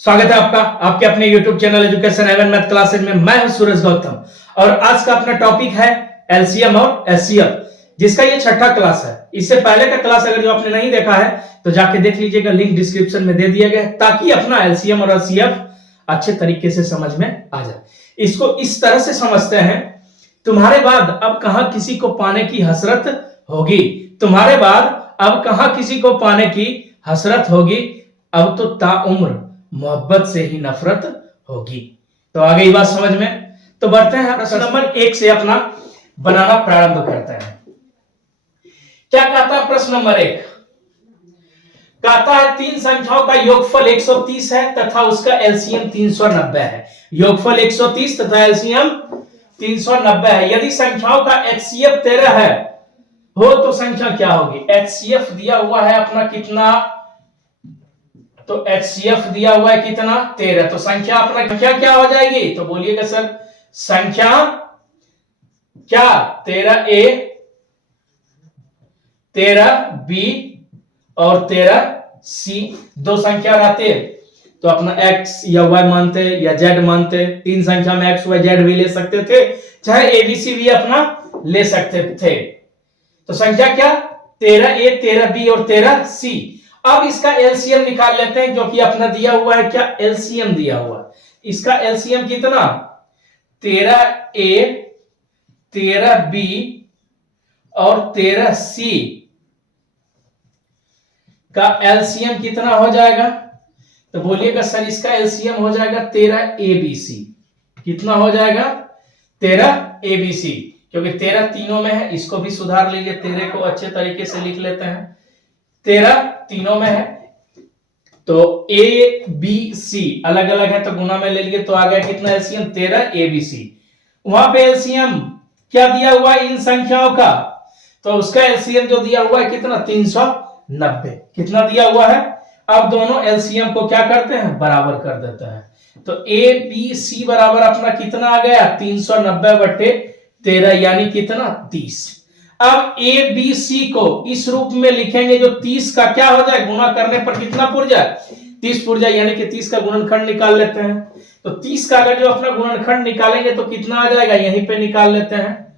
स्वागत है आपका आपके अपने YouTube चैनल एजुकेशन एवं मैथ क्लासेज में। मैं हूं सूरज गौतम और आज का अपना टॉपिक है एलसीएम और एचसीएफ, जिसका ये छठा क्लास है। इससे पहले का क्लास अगर जो आपने नहीं देखा है तो जाके देख लीजिएगा, लिंक डिस्क्रिप्शन में दे दिया गया है, ताकि अपना एलसीएम और एचसीएफ अच्छे तरीके से समझ में आ जाए। इसको इस तरह से समझते हैं, तुम्हारे बाद अब कहां किसी को पाने की हसरत होगी। तुम्हारे बाद अब कहां किसी को पाने की हसरत होगी, अब तो ताउम्र मोहब्बत से ही नफरत होगी। तो आ गई बात समझ में। तो बढ़ते हैं प्रश्न नंबर 1 से अपना बनाना प्रारंभ करते हैं। क्या कहता है प्रश्न नंबर 1? कहता है तीन संख्याओं का योगफल 130 है तथा उसका एलसीएम 390 है। योगफल 130 तथा एलसीएम 390 है। यदि संख्याओं का एचसीएफ 13 है हो तो संख्या क्या होगी? एचसीएफ दिया हुआ है अपना कितना, तो एचसीएफ दिया हुआ है कितना 13, तो संख्या अपना संख्या क्या हो जाएगी? तो बोलिएगा सर संख्या क्या 13A 13B और 13C दो संख्या रहते हैं, तो अपना x या y मानते या z मानते। तीन संख्या में x y z भी ले सकते थे, चाहे ABC भी अपना ले सकते थे। तो संख्या क्या 13A 13B और 13C। अब इसका एलसीएम निकाल लेते हैं, जो कि अपना दिया हुआ है क्या एलसीएम दिया हुआ है। इसका एलसीएम कितना 13A 13B और 13C का एलसीएम कितना हो जाएगा? तो बोलिएगा सर इसका एलसीएम हो जाएगा 13ABC। कितना हो जाएगा 13ABC, क्योंकि 13 तीनों में है। इसको भी सुधार लीजिए, 13 को अच्छे तरीके से लिख लेते हैं। 13 तीनों में है तो ए बी सी अलग अलग है, तो गुना में ले लिए तो आ गया कितना एलसीएम 13ABC। वहां पे एलसीएम क्या दिया हुआ है इन संख्याओं का, तो उसका एलसीएम जो दिया हुआ है कितना 390। कितना दिया हुआ है? अब दोनों एलसीएम को क्या करते हैं बराबर कर देते हैं। तो ए बी सी बराबर अपना कितना आ गया 390/13 यानी कितना 30। अब ए बी सी को इस रूप में लिखेंगे, जो 30 का क्या हो जाए गुना करने पर कितना पुर जाए 30 पुर जाए, यानी कि 30 का गुणनखंड निकाल लेते हैं। तो 30 का अगर जो अपना गुणनखंड निकालेंगे तो कितना आ जाएगा, यहीं पे निकाल लेते हैं।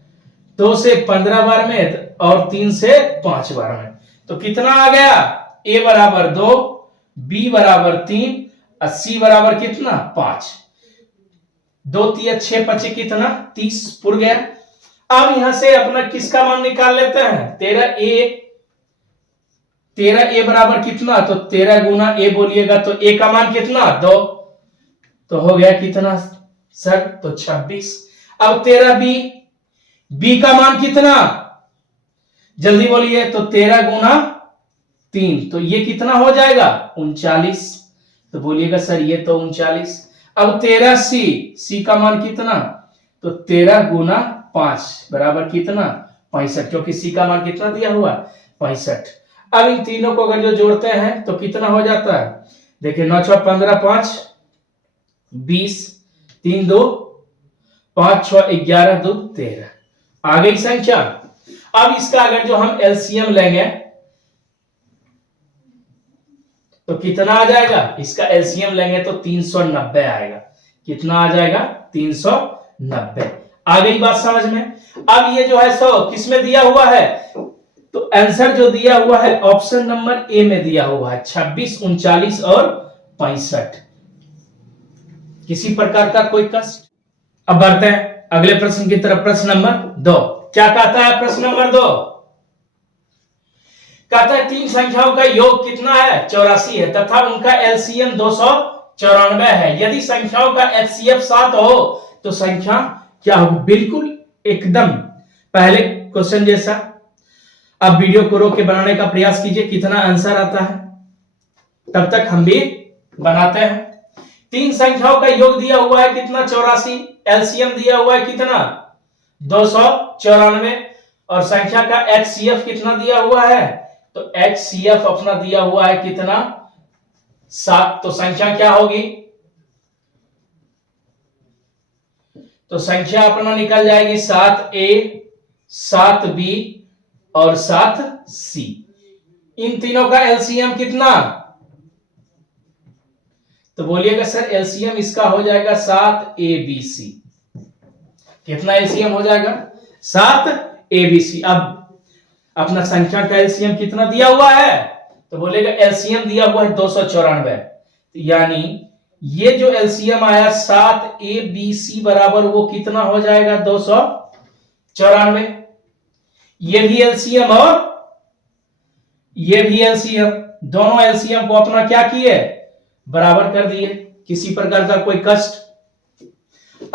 2 से 15 बार में और 3 से 5 बार में, तो कितना आ गया ए बराबर 2 बी बराबर 3 और सी बराबर कितना 5। 2 3 6 5 कितना 30 पुर गया। अब यहां से अपना किसका मान निकाल लेते हैं 13A बराबर कितना, तो 13 गुना ए बोलिएगा तो ए का मान कितना 2, तो हो गया कितना सर तो 26। अब 13B बी का मान कितना जल्दी बोलिए, तो 13 गुना 3, तो ये कितना हो जाएगा 39, तो बोलिएगा सर ये तो 39। अब 13C का मान कितना, तो 13 गुना 5 बराबर कितना 65, क्योंकि सी का मान कितना दिया हुआ 65। अब इन तीनों को अगर जो जोड़ते हैं तो कितना हो जाता है, देखिए 9 6 15 5 20 3 2 5 6 11 2 13 आ गई संख्या। अब इसका अगर जो हम एलसीएम लेंगे तो कितना आ जाएगा, इसका एलसीएम लेंगे तो 390 आएगा। कितना आ जाएगा 390। आ गई बात समझ में। अब ये जो है सो किसमें दिया हुआ है, तो आंसर जो दिया हुआ है ऑप्शन नंबर ए में दिया हुआ है 26 39 और 65। किसी प्रकार का कोई कष्ट। अब बढ़ते हैं अगले प्रश्न की तरफ। प्रश्न नंबर 2 क्या कहता है? प्रश्न नंबर 2 कहता है तीन संख्याओं का योग कितना है 84 है तथा उनका एलसीएम 294 है। यदि संख्याओं का एचसीएफ 7 हो तो संख्या क्या होगी? बिल्कुल एकदम पहले क्वेश्चन जैसा। अब वीडियो को रोक के बनाने का प्रयास कीजिए, कितना आंसर आता है तब तक हम भी बनाते हैं। तीन संख्याओं का योग दिया हुआ है कितना 84, एलसीएम दिया हुआ है कितना 294 और संख्या का एचसीएफ कितना दिया हुआ है, तो एचसीएफ अपना दिया हुआ है कितना 7। तो संख्या क्या होगी, तो संख्या अपना निकल जाएगी 7A 7B और 7C। इन तीनों का एलसीएम कितना तो बोलिएगा सर एलसीएम इसका हो जाएगा 7ABC। कितना एलसीएम हो जाएगा? 7ABC। अब अपना संख्या का एलसीएम कितना दिया हुआ है? तो बोलेगा एलसीएम दिया हुआ है 294, यानी ये जो एलसीएम आया 7ABC बराबर वो कितना हो जाएगा? 294। ये भी एलसीएम और ये भी एलसीएम, दोनों एलसीएम को अपना क्या किए? बराबर कर दिए। किसी प्रकार का कोई कष्ट?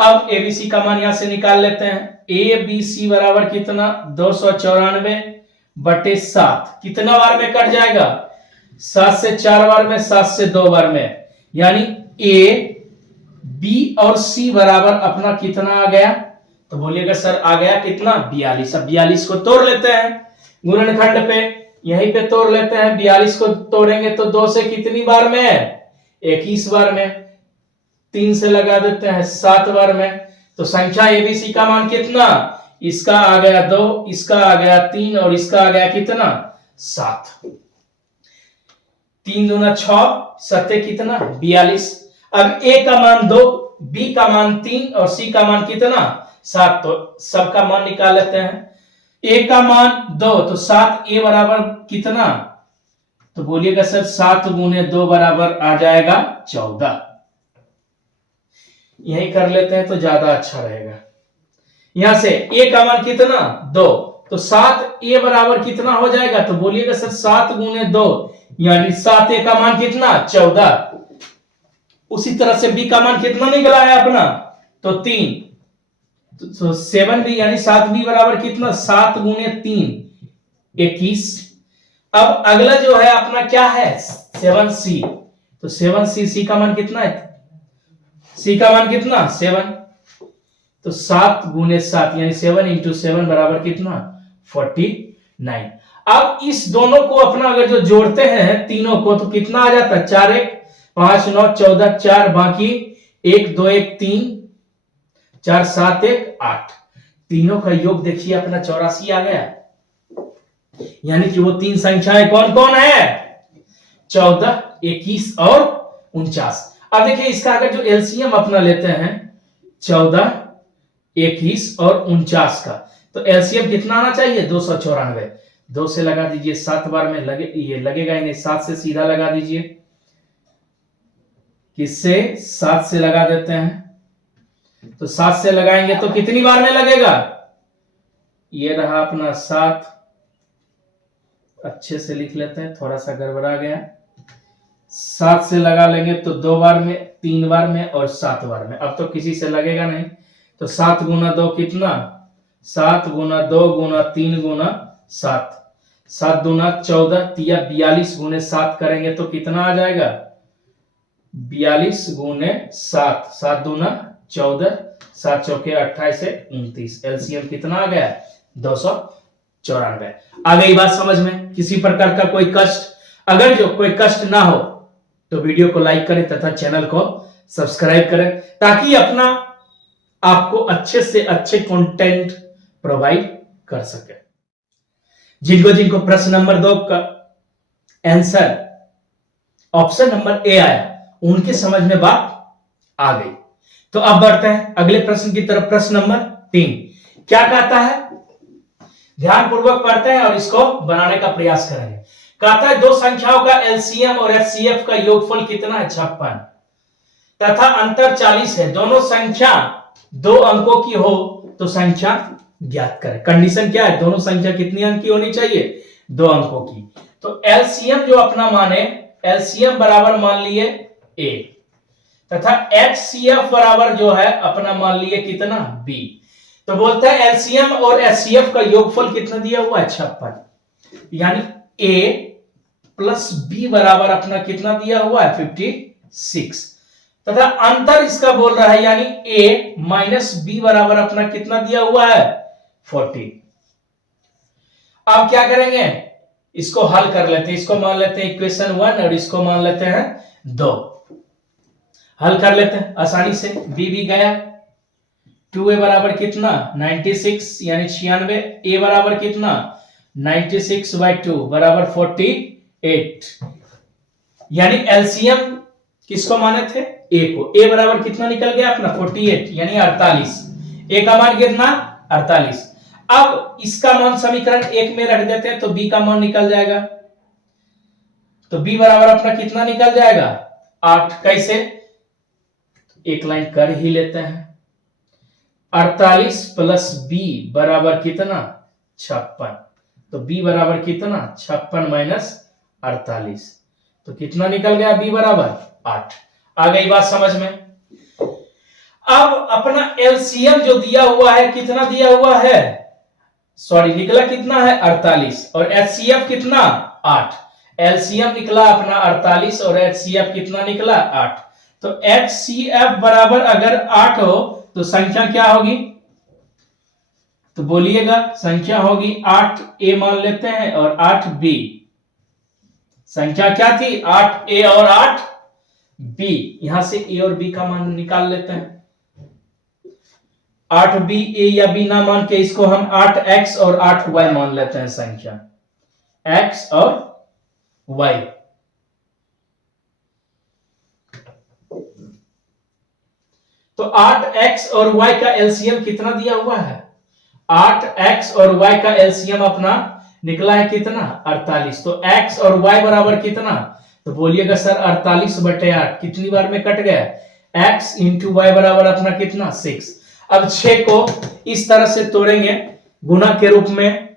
अब एबीसी का मान यहां से निकाल लेते हैं। एबीसी बराबर कितना? 294 बटे 7। कितना बार में कट जाएगा? 7 से 4 बार में, 7 से 2 बार में, यानी ए बी और सी बराबर अपना कितना आ गया? तो बोलिएगा सर आ गया कितना? 42। अब 42 को तोड़ लेते हैं गुणनखंड पे, यहीं पे तोड़ लेते हैं। 42 को तोड़ेंगे तो 2 से कितनी बार में? 21 बार में। 3 से लगा देते हैं 7 बार में। तो संख्या एबीसी का मान कितना? इसका आ गया 2, इसका आ गया 3 और इसका आ गया कितना? 7। 3 दूना 6, 7 कितना? 42। अब ए का मान 2, बी का मान 3 और सी का मान कितना? 7। तो सबका मान निकाल लेते हैं। ए का मान 2 तो 7, ए बराबर कितना? तो बोलिएगा सर 7 गुने 2 बराबर आ जाएगा 14। यही कर लेते हैं तो ज्यादा अच्छा रहेगा। यहां से ए का मान कितना? 2, तो 7 ए बराबर कितना हो जाएगा? तो बोलिएगा सर 7 गुने 2 यानी 7 ए का मान कितना? 14। उसी तरह से बी का मान कितना निकला है अपना? तो 3, तो 7 बी यानी 7 बी बराबर कितना? 7 गुने 3 21। अब अगला जो है अपना क्या है? 7C। तो 7C, सी का मान कितना है? सी का मान कितना? 7। तो 7 गुने 7 यानी 7 इंटू 7 बराबर कितना? 49। अब इस दोनों को अपना अगर जो जोड़ते हैं तीनों को तो कितना आ जाता है? 4 1 5 9 14, 4 बाकी 1 2 1 3 4 7 1 8। तीनों का योग देखिए अपना 84 आ गया। यानी कि वो 3 संख्याएं कौन कौन है? 14, 21 और 49। अब देखिए इसका अगर जो एलसीएम अपना लेते हैं 14, 21 और 49 का, तो एलसीएम कितना आना चाहिए? 294। 2 से लगा दीजिए 7 बार में, ये लगेगा ही नहीं। 7 से सीधा लगा दीजिए। किससे? 7 से लगा देते हैं। तो 7 से लगाएंगे तो कितनी बार में लगेगा? ये रहा अपना 7। अच्छे से लिख लेते हैं, थोड़ा सा गड़बड़ा गया। 7 से लगा लेंगे तो 2 बार में, 3 बार में और 7 बार में। अब तो किसी से लगेगा नहीं। तो 7 गुना 2 कितना? 7 गुना 2 गुना 3 गुना 7। 7 दूना 14, या 42 गुने 7 करेंगे तो कितना आ जाएगा? 42 गुने 7, 7 दूना 14, 7 चौके 28 से 29। एलसीएम कितना आ गया? 294। आ गई बात समझ में? किसी प्रकार का कोई कष्ट? अगर जो कोई कष्ट ना हो तो वीडियो को लाइक करें तथा चैनल को सब्सक्राइब करें, ताकि अपना आपको अच्छे से अच्छे कंटेंट प्रोवाइड कर सके। जिनको जिनको प्रश्न नंबर 2 का आंसर ऑप्शन नंबर ए आया, उनके समझ में बात आ गई। तो अब बढ़ते हैं अगले प्रश्न की तरफ। प्रश्न नंबर 3 क्या कहता है? ध्यानपूर्वक पढ़ते हैं और इसको बनाने का प्रयास करेंगे। कहता है 2 संख्याओं का एलसीएम और एचसीएफ का योगफल कितना है? 56 तथा अंतर 40 है। दोनों संख्या 2 अंकों की हो तो संख्या ज्ञात करें। कंडीशन क्या है? दोनों संख्या कितनी अंक की होनी चाहिए? 2 अंकों की। तो एलसीएम जो अपना माने, एलसीएम बराबर मान लिए ए, तथा एचसीएफ बराबर जो है अपना मान लिए कितना? बी। तो बोलता है एलसीएम और एचसीएफ का योगफल कितना दिया हुआ है? 56। यानी ए प्लस बी बराबर अपना कितना दिया हुआ है? 56। तथा अंतर इसका बोल रहा है, यानी ए माइनस बी बराबर अपना कितना दिया हुआ है? 40। अब क्या करेंगे? इसको हल कर लेते हैं। इसको मान लेते हैं इक्वेशन 1 और इसको मान लेते हैं 2। हल कर लेते हैं आसानी से। बी भी गया। 2a बराबर कितना? 96 यानी 96। a बराबर कितना? 96/2 बराबर 48। यानी एलसीएम किसको माने थे? ए को। ए बराबर कितना निकल गया अपना 48 यानी 48। ए का मान कितना 48। अब इसका मान समीकरण 1 में रख देते हैं तो बी का मान निकल जाएगा। तो बी बराबर अपना कितना निकल जाएगा 8। कैसे? एक लाइन कर ही लेते हैं। 48 प्लस बी बराबर कितना 56। तो बी बराबर कितना 56 माइनस 48। तो कितना निकल गया बी बराबर 8। आ गई बात समझ में। अब अपना एलसीएम जो दिया हुआ है कितना दिया हुआ है, सॉरी निकला कितना है 48 और एचसीएफ कितना 8। एलसीएम निकला अपना 48 और एचसीएफ कितना निकला 8। तो एचसीएफ बराबर अगर 8 हो तो संख्या क्या होगी? तो बोलिएगा संख्या होगी 8a मान लेते हैं और 8b। संख्या क्या थी 8a और 8b। यहां से a और b का मान निकाल लेते हैं। 8b a या b ना मान के इसको हम 8x और 8y मान लेते हैं संख्या x और y। तो 8x और y का एलसीएम कितना दिया हुआ है? 8x और y का एलसीएम अपना निकला है कितना 48। तो x और y बराबर कितना? तो बोलिएगा सर 48/8 कितनी बार में कट गया? x इंटू वाई बराबर अपना कितना 6। अब 6 को इस तरह से तोड़ेंगे गुना के रूप में,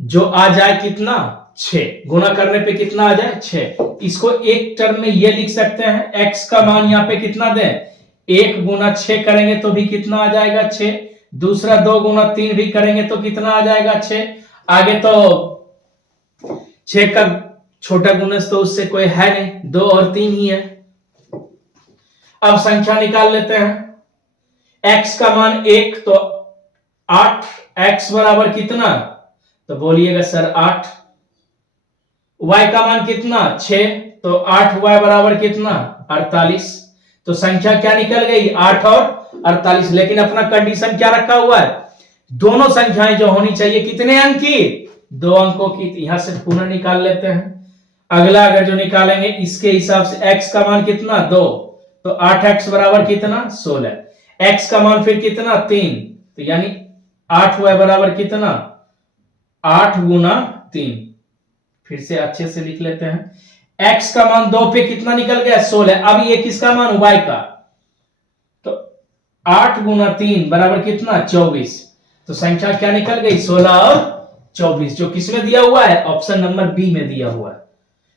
जो आ जाए कितना 6। गुना करने पे कितना आ जाए 6। इसको एक टर्म में ये लिख सकते हैं x का मान यहाँ पे कितना दें 1 गुना 6 करेंगे तो भी कितना आ जाएगा 6। दूसरा 2 गुना 3 भी करेंगे तो कितना आ जाएगा 6। आगे तो 6 का छोटा गुणज तो उससे कोई है नहीं, 2 और 3 ही है। अब संख्या निकाल लेते हैं। x का मान 1 तो 8 x बराबर कितना? तो बोलिएगा सर 8। y का मान कितना 6 तो 8 y बराबर कितना 48। तो संख्या क्या निकल गई 8 और 48। लेकिन अपना कंडीशन क्या रखा हुआ है? दोनों संख्याएं जो होनी चाहिए कितने अंक की 2 अंकों की। यहां से पुनः निकाल लेते हैं। अगला अगर जो निकालेंगे इसके हिसाब से x का मान कितना 2 तो 8x बराबर कितना 16। x का मान फिर कितना 3 तो यानी 8y बराबर कितना 8 गुना 3। फिर से अच्छे से लिख लेते हैं। x का मान 2 पे कितना निकल गया 16। अब ये किसका मान y का, तो 8 गुना 3 बराबर कितना 24। तो संख्या क्या निकल गई 16 और 24, जो किसमें दिया हुआ है ऑप्शन नंबर बी में दिया हुआ है।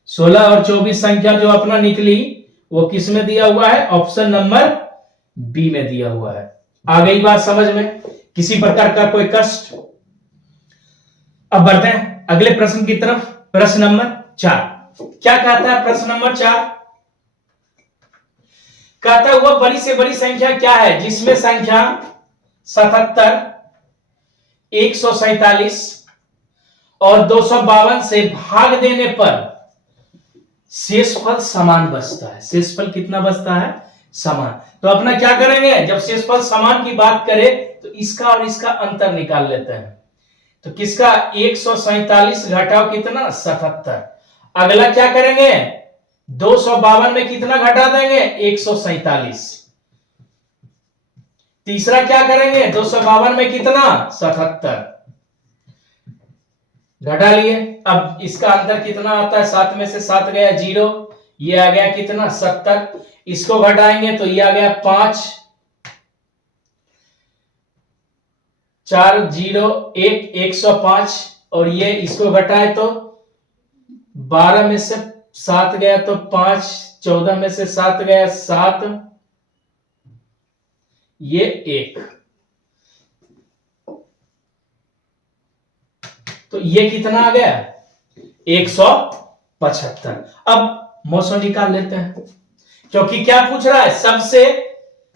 16 और 24 संख्या जो अपना निकली वो किसमें दिया हुआ है ऑप्शन नंबर बी में दिया हुआ है। आ गई बात समझ में? किसी प्रकार का कोई कष्ट? अब बढ़ते हैं अगले प्रश्न की तरफ। प्रश्न नंबर 4 क्या कहता है? प्रश्न नंबर 4 कहता है वह बड़ी से बड़ी संख्या क्या है जिसमें संख्या 77, 147 और 252 से भाग देने पर शेषफल समान बचता है। शेषफल कितना बचता है? समान। तो अपना क्या करेंगे जब शेषफल समान की बात करें तो इसका और इसका अंतर निकाल लेते हैं। तो किसका 147 घटाओ कितना 77। अगला क्या करेंगे 252 में कितना घटा देंगे 147। तीसरा क्या करेंगे 252 में कितना 77 घटा लिए। अब इसका अंतर कितना आता है 7 में से 7 गया 0, ये आ गया कितना 70। इसको घटाएंगे तो ये आ गया 5, 4 0 1 105 और ये इसको घटाए तो 12 में से 7 गया तो 5, 14 में से 7 गया 7, ये 1। तो ये कितना आ गया 175। अब मौसम निकाल लेते हैं क्योंकि क्या पूछ रहा है सबसे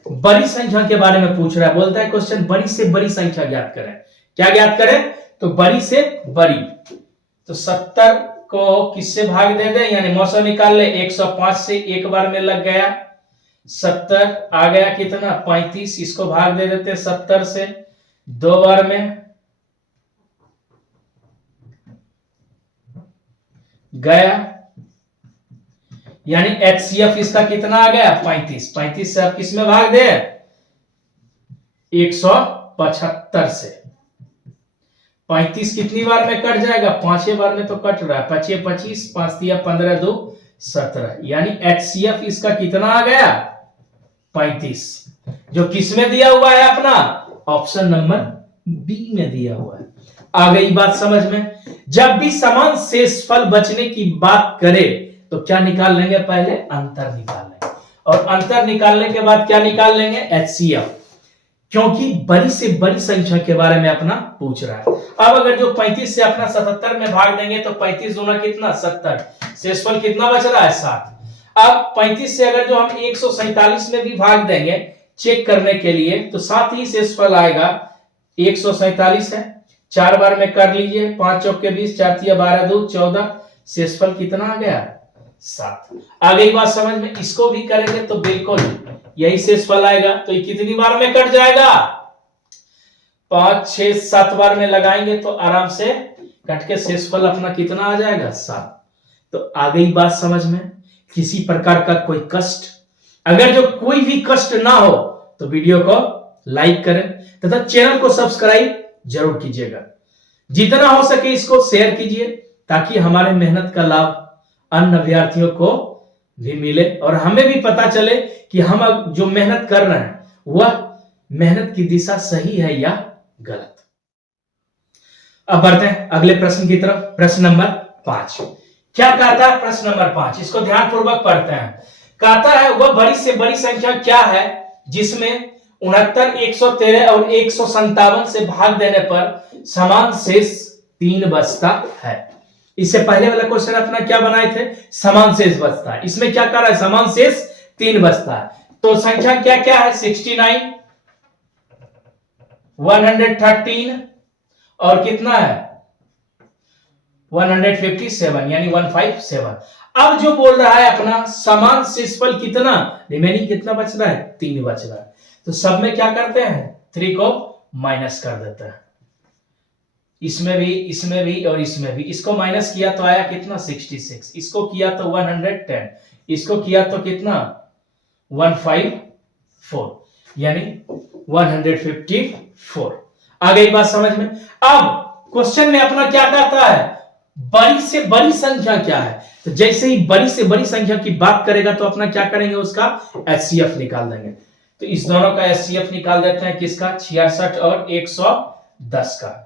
बड़ी संख्या के बारे में पूछ रहा है। बोलता है क्वेश्चन बड़ी से बड़ी संख्या ज्ञात करें। क्या ज्ञात करें? तो बड़ी से बड़ी। तो 70 को किससे भाग दे दे यानी मौसम निकाल ले। 105 से एक बार में लग गया 70 आ गया कितना 35। इसको भाग दे देते 70 से 2 बार में गया यानी HCF इसका कितना आ गया 35। 35 से आप किस में भाग दे 175 से। 35 कितनी बार में कट जाएगा 5 बार में तो कट रहा है। 5 25 5 दिया 15 2 17 यानी HCF इसका कितना आ गया 35 जो किस में दिया हुआ है अपना ऑप्शन नंबर बी में दिया हुआ है। आ गई बात समझ में। जब भी समान शेषफल बचने की बात करें तो क्या निकाल लेंगे पहले अंतर निकाल लेंगे और अंतर निकालने के बाद क्या निकाल लेंगे HCF क्योंकि बड़ी से बड़ी संख्या के बारे में अपना पूछ रहा है। अब अगर जो 35 से अपना 77 में भाग देंगे तो 35 दूना कितना 70 शेषफल कितना बच रहा है 7। अब 35 से अगर जो हम 147 में भी भाग देंगे चेक करने के लिए तो साथ ही शेषफल आएगा 147 है 4 बार में कर लीजिए 5 चौक के 20 4 तिया 12 2 14 शेषफल कितना आ गया 7। आ गई बात समझ में। इसको भी करेंगे तो बिल्कुल यही शेषफल आएगा तो ये कितनी बार में कट जाएगा 5 6 7 बार में लगाएंगे तो आराम से कट के शेषफल अपना कितना आ जाएगा 7। तो आ गई बात समझ में। किसी प्रकार का कोई कष्ट अगर जो कोई भी कष्ट ना हो तो वीडियो को लाइक करें तथा चैनल को सब्सक्राइब जरूर कीजिएगा। जितना हो सके इसको शेयर कीजिए ताकि हमारे मेहनत का लाभ अन्य अभ्यर्थियों को भी मिले और हमें भी पता चले कि हम जो मेहनत कर रहे हैं वह मेहनत की दिशा सही है या गलत। अब बढ़ते हैं अगले प्रश्न की तरफ। प्रश्न नंबर 5 क्या कहता है प्रश्न नंबर 5 इसको ध्यानपूर्वक पढ़ते हैं। कहता है वह बड़ी से बड़ी संख्या क्या है जिसमें 69 113 और 157 से भाग देने पर समान शेष 3 बचता है। इससे पहले वाला क्वेश्चन अपना क्या बनाए थे समान शेष बचता है। इसमें क्या कर रहा है समान शेष 3 बचता है। तो संख्या क्या क्या है 69 113 और कितना है 157 यानी 157। अब जो बोल रहा है अपना समान शेषफल कितना रिमेनिंग कितना बच रहा है 3 बच रहा है। तो सब में क्या करते हैं 3 को माइनस कर देते हैं। इसमें भी और इसमें भी। इसको माइनस किया तो आया कितना 66 इसको किया तो 110 इसको किया तो कितना 154 यानी 154। आ गई बात समझ में। अब क्वेश्चन में अपना क्या कहता है बड़ी से बड़ी संख्या क्या है। तो जैसे ही बड़ी से बड़ी संख्या की बात करेगा तो अपना क्या करेंगे उसका HCF निकाल देंगे। तो इस दोनों का HCF निकाल देते हैं किसका 66 और 110 का।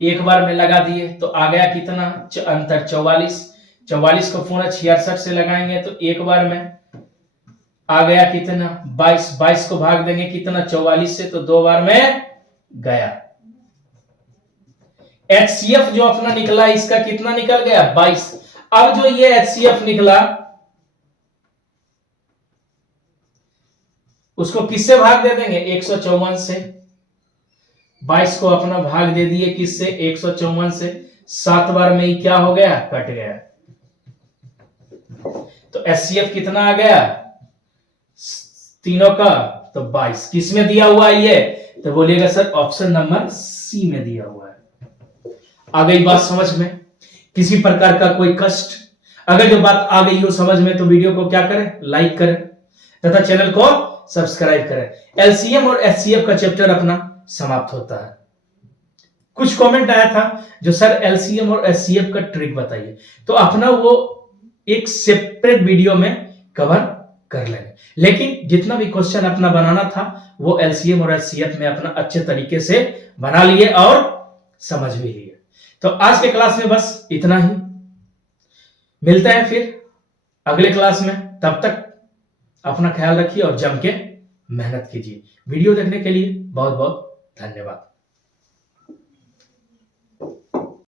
एक बार में लगा दिए तो आ गया कितना अंतर 44। 44 को पुनः 66 से लगाएंगे तो एक बार में आ गया कितना 22। 22 को भाग देंगे कितना 44 से तो 2 बार में गया। HCF जो अपना निकला इसका कितना निकल गया 22। अब जो ये HCF निकला उसको किससे भाग दे देंगे 154 से। 22 को अपना भाग दे दिए किससे 154 से। 7 बार में ही क्या हो गया कट गया। तो HCF कितना आ गया तीनों का तो 22 किस में दिया हुआ है ये तो बोलिएगा सर ऑप्शन नंबर सी में दिया हुआ है। आ गई बात समझ में। किसी प्रकार का कोई कष्ट अगर जो बात आ गई हो समझ में तो वीडियो को क्या करें लाइक करें तथा चैनल को सब्सक्राइब करें। LCM और HCF का चैप्टर अपना समाप्त होता है। कुछ कमेंट आया था जो सर LCM और HCF का ट्रिक बताइए तो अपना वो एक सेपरेट वीडियो में कवर कर लेंगे। लेकिन जितना भी क्वेश्चन अपना बनाना था वो LCM और HCF में अपना अच्छे तरीके से बना लिए और समझ भी लिए। तो आज के क्लास में बस इतना ही। मिलते हैं फिर अगले क्लास में। तब तक अपना ख्याल रखिए और जम के मेहनत कीजिए। वीडियो देखने के लिए बहुत बहुत धन्यवाद।